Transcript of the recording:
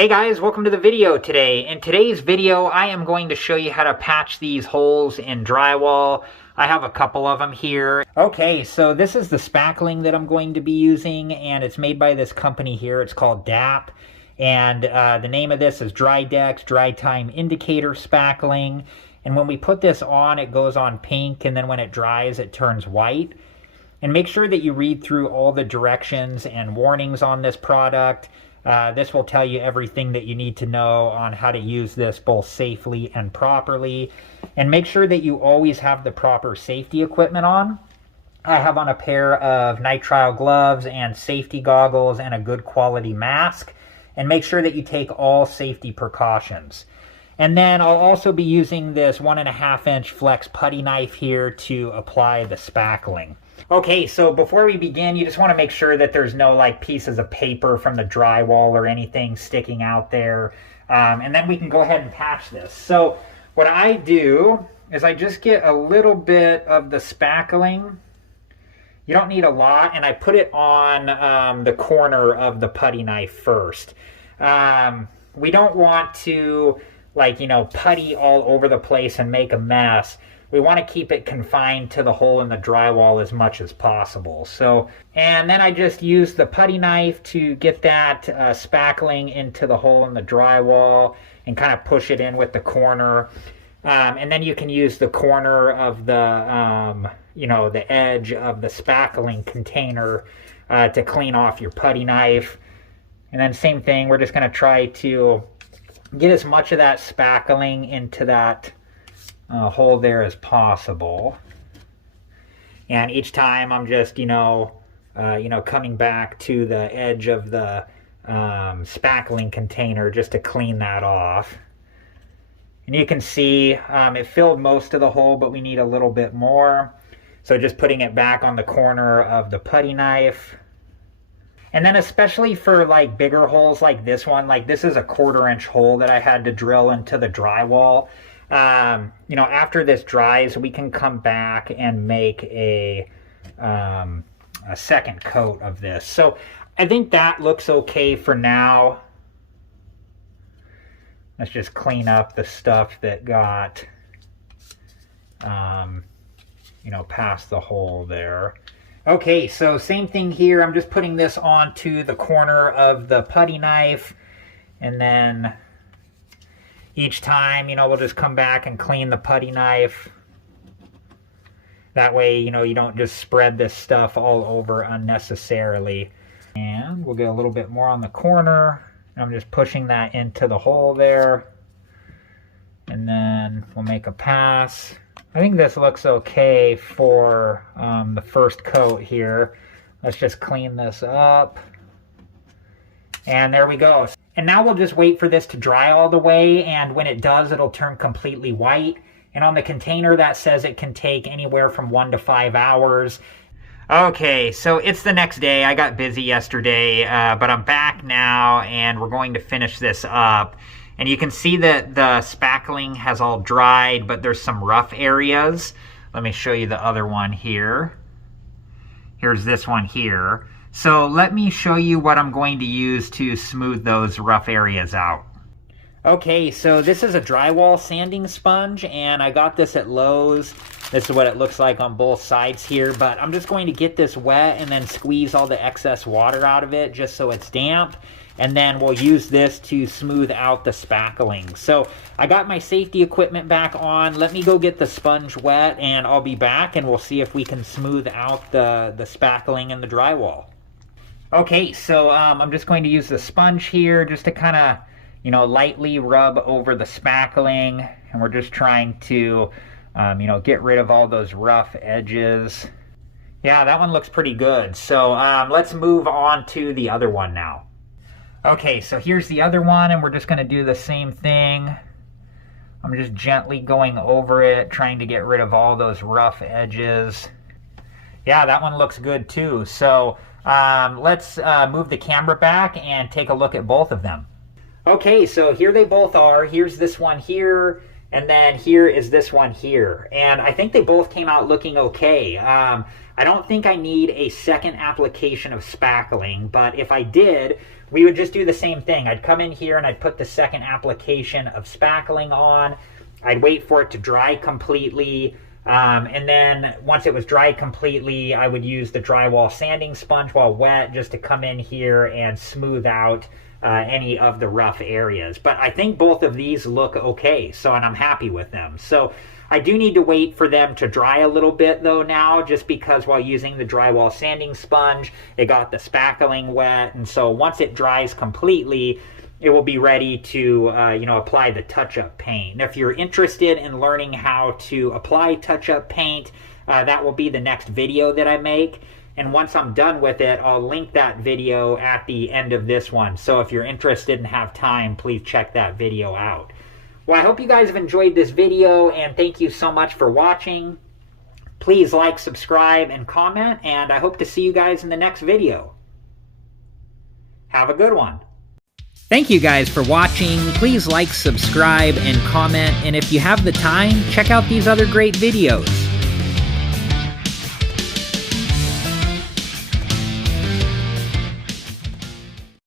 Hey guys, welcome to the video today. In today's video, I am going to show you how to patch these holes in drywall. I have a couple of them here. Okay, so this is the spackling that I'm going to be using, and it's made by this company here. It's called DAP, and the name of this is Drydex Dry Time Indicator Spackling. And when we put this on, it goes on pink, and then when it dries, it turns white. And make sure that you read through all the directions and warnings on this product. This will tell you everything that you need to know on how to use this both safely and properly. And make sure that you always have the proper safety equipment on. I have on a pair of nitrile gloves and safety goggles and a good quality mask. And make sure that you take all safety precautions. And then I'll also be using this 1.5 inch flex putty knife here to apply the spackling. Okay, so before we begin, you just want to make sure that there's no like pieces of paper from the drywall or anything sticking out there. And then we can go ahead and patch this. So what I do is I just get a little bit of the spackling. You don't need a lot, and I put it on the corner of the putty knife first. We don't want to putty all over the place and make a mess. We want to keep it confined to the hole in the drywall as much as possible. And then I just use the putty knife to get that spackling into the hole in the drywall and kind of push it in with the corner. And then you can use the corner of the, the edge of the spackling container to clean off your putty knife. And then same thing, we're just going to try to get as much of that spackling into that hole there as possible. And each time I'm just coming back to the edge of the spackling container just to clean that off. And you can see it filled most of the hole, but we need a little bit more, so just putting it back on the corner of the putty knife. And then especially for like bigger holes like this one, like this is a 1/4 inch hole that I had to drill into the drywall. After this dries, we can come back and make a second coat of this. So I think that looks okay for now. Let's just clean up the stuff that got, past the hole there. Okay, so same thing here. I'm just putting this onto the corner of the putty knife, and then each time, we'll just come back and clean the putty knife. That way, you don't just spread this stuff all over unnecessarily. And we'll get a little bit more on the corner. I'm just pushing that into the hole there. And then we'll make a pass. I think this looks okay for the first coat here. Let's just clean this up. And there we go. And now we'll just wait for this to dry all the way, and when it does, it'll turn completely white. And on the container, that says it can take anywhere from 1 to 5 hours. Okay, so it's the next day. I got busy yesterday, but I'm back now, and we're going to finish this up. And you can see that the spackling has all dried, but there's some rough areas. Let me show you the other one here. Here's this one here. So let me show you what I'm going to use to smooth those rough areas out. Okay, so this is a drywall sanding sponge, and I got this at Lowe's. This is what it looks like on both sides here, but I'm just going to get this wet and then squeeze all the excess water out of it just so it's damp. And then we'll use this to smooth out the spackling. So I got my safety equipment back on. Let me go get the sponge wet, and I'll be back, and we'll see if we can smooth out the spackling and the drywall. Okay, so I'm just going to use the sponge here just to kind of, lightly rub over the spackling. And we're just trying to, get rid of all those rough edges. Yeah, that one looks pretty good. So let's move on to the other one now. Okay, so here's the other one, and we're just going to do the same thing. I'm just gently going over it, trying to get rid of all those rough edges. Yeah, that one looks good too. So let's move the camera back and take a look at both of them. Okay, so here they both are. Here's this one here, and then here is this one here. And I think they both came out looking okay. I don't think I need a second application of spackling, but if I did, we would just do the same thing. I'd come in here and I'd put the second application of spackling on. I'd wait for it to dry completely. And then once it was dried completely, I would use the drywall sanding sponge while wet just to come in here and smooth out any of the rough areas. But I think both of these look okay, and I'm happy with them. So I do need to wait for them to dry a little bit though now, just because while using the drywall sanding sponge, it got the spackling wet. And so once it dries completely, it will be ready to apply the touch-up paint. And if you're interested in learning how to apply touch-up paint, that will be the next video that I make. And once I'm done with it, I'll link that video at the end of this one. So if you're interested and have time, please check that video out. Well, I hope you guys have enjoyed this video, and thank you so much for watching. Please like, subscribe, and comment, and I hope to see you guys in the next video. Have a good one. Thank you guys for watching. Please like, subscribe, and comment, and if you have the time, check out these other great videos.